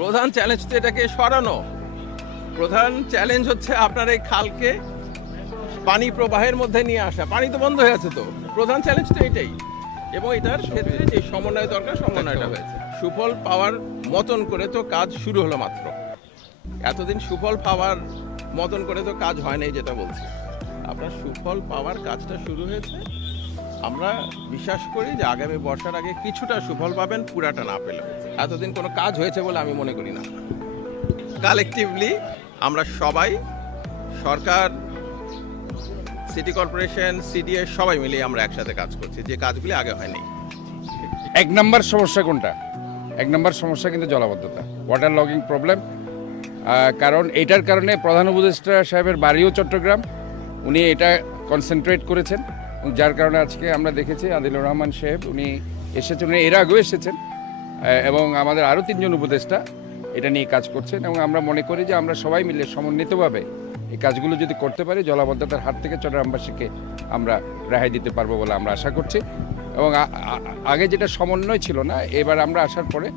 প্রধান চ্যালেঞ্জ তো এটাকে সরানো। প্রধান চ্যালেঞ্জ হচ্ছে আপনার এই খালকে পানি প্রবাহের মধ্যে নিয়ে আসা। পানি তো বন্ধ হয়ে আছে, তো প্রধান চ্যালেঞ্জ তো এটাই। এবং এটার ক্ষেত্রে যে সমন্বয় দরকার, সমন্বয়টা হয়েছে। সুফল পাওয়ার মতন করে তো কাজ শুরু হলো মাত্র। এতদিন সুফল পাওয়ার মতন করে তো কাজ হয় নাই, যেটা বলছি। আপনার সুফল পাওয়ার কাজটা শুরু হয়েছে। আমরা বিশ্বাস করি যে আগামী বর্ষার আগে কিছুটা সুফল পাবেন, পুরাটা না পেলেও। এতদিন কোনো কাজ হয়েছে বলে আমি মনে করি না। কালেকটিভলি আমরা সবাই, সরকার, সিটি কর্পোরেশন, সিডিএ সবাই মিলে আমরা একসাথে কাজ করছি, যে কাজগুলি আগে হয়নি। এক নম্বর সমস্যা কোনটা? এক নম্বর সমস্যা কিন্তু জলাবদ্ধতা, ওয়াটার লগিং প্রবলেম। কারণ এটার কারণে প্রধান উপদেষ্টা সাহেবের বাড়িও চট্টগ্রাম, উনি এটা কনসেন্ট্রেট করেছেন, যার কারণে আজকে আমরা দেখেছি আদিলুর রহমান সাহেব উনি এসেছেন, উনি এর আগেও এসেছেন, এবং আমাদের আরও 3 জন উপদেষ্টা এটা নিয়ে কাজ করছেন। এবং আমরা মনে করি যে আমরা সবাই মিলে সমন্বিতভাবে এই কাজগুলো যদি করতে পারি, জলাবদ্ধতার হাত থেকে চট্টগ্রামবাসীকে আমরা রেহাই দিতে পারবো বলে আমরা আশা করছি। এবং আগে যেটা সমন্বয় ছিল না, এবার আমরা আসার পরে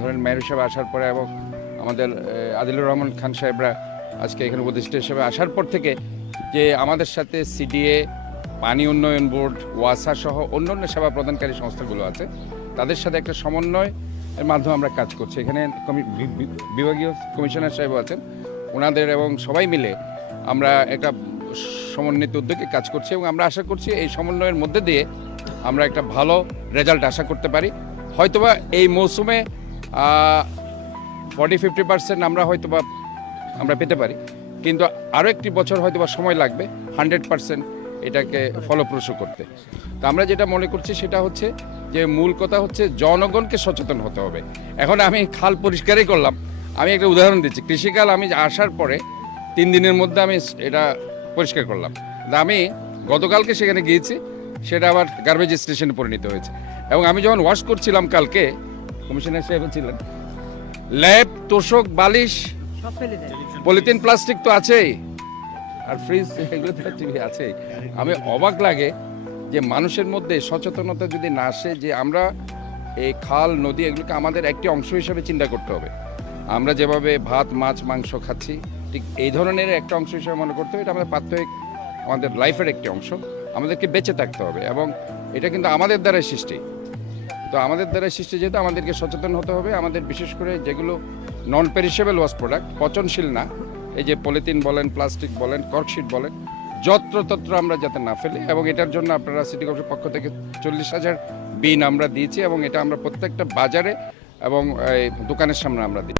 ধরেন মেয়র হিসেবে আসার পরে এবং আমাদের আদিলুর রহমান খান সাহেবরা আজকে এখানে উপদেষ্টা হিসেবে আসার পর থেকে যে আমাদের সাথে সিডিএ, পানি উন্নয়ন বোর্ড, ওয়াসা সহ অন্যান্য সেবা প্রদানকারী সংস্থাগুলো আছে, তাদের সাথে একটা সমন্বয়ের মাধ্যমে আমরা কাজ করছি। এখানে বিভাগীয় কমিশনার সাহেব আছেন, ওনাদের এবং সবাই মিলে আমরা একটা সমন্বিত উদ্যোগে কাজ করছি। এবং আমরা আশা করছি এই সমন্বয়ের মধ্যে দিয়ে আমরা একটা ভালো রেজাল্ট আশা করতে পারি। হয়তোবা এই মৌসুমে 40-50% আমরা পেতে পারি, কিন্তু আরও একটি বছর হয়তোবা সময় লাগবে 100% এটাকে ফলপ্রসূ করতে। তো আমরা যেটা মনে করছি সেটা হচ্ছে যে মূল কথা হচ্ছে জনগণকে সচেতন হতে হবে। এখন আমি খাল পরিষ্কারই করলাম, আমি একটা উদাহরণ দিচ্ছি। কৃষিকাল আমি আসার পরে 3 দিনের মধ্যে আমি এটা পরিষ্কার করলাম। আমি গতকালকে সেখানে গিয়েছি, সেটা আবার গার্বেজ স্টেশনে পরিণত হয়েছে। এবং আমি যখন ওয়াশ করছিলাম কালকে, কমিশনার সাহেব ছিলেন, ল্যাব, তোষক, বালিশ, পলিথিন, প্লাস্টিক তো আছেই, আর ফ্রিজ, এগুলো তো টিভি আছেই। আমি অবাক লাগে যে মানুষের মধ্যে সচেতনতা যদি না আসে যে আমরা এই খাল, নদী এগুলোকে আমাদের একটি অংশ হিসেবে চিন্তা করতে হবে। আমরা যেভাবে ভাত, মাছ, মাংস খাচ্ছি, ঠিক এই ধরনের একটা অংশ হিসেবে মনে করতে হবে। এটা আমাদের প্রাত্যহিক, আমাদের লাইফের একটি অংশ। আমাদেরকে বেঁচে থাকতে হবে, এবং এটা কিন্তু আমাদের দ্বারাই সৃষ্টি। তো আমাদের দ্বারাই সৃষ্টি, যেহেতু আমাদেরকে সচেতন হতে হবে। আমাদের বিশেষ করে যেগুলো নন পেরিশেবল ওয়াস্ট প্রোডাক্ট, পচনশীল না, এই যে পলিথিন বলেন, প্লাস্টিক বলেন, কর্কশিট বলেন, যত্রতত্র আমরা যাতে না ফেলি। এবং এটার জন্য আপনারা সিটি কর্পোরেশনের পক্ষ থেকে 40,000 বিন আমরা দিয়েছি, এবং এটা আমরা প্রত্যেকটা বাজারে এবং দোকানের সামনে আমরা দিই।